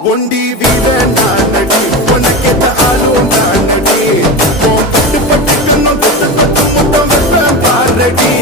ஒண்டி வீரன் நானடி உனக்கேத்த ஆளும் நானடி பட்டு பட்டுக்கு நான் கொத்து கொத்து முத்தம் வைப்பேன் பாரடி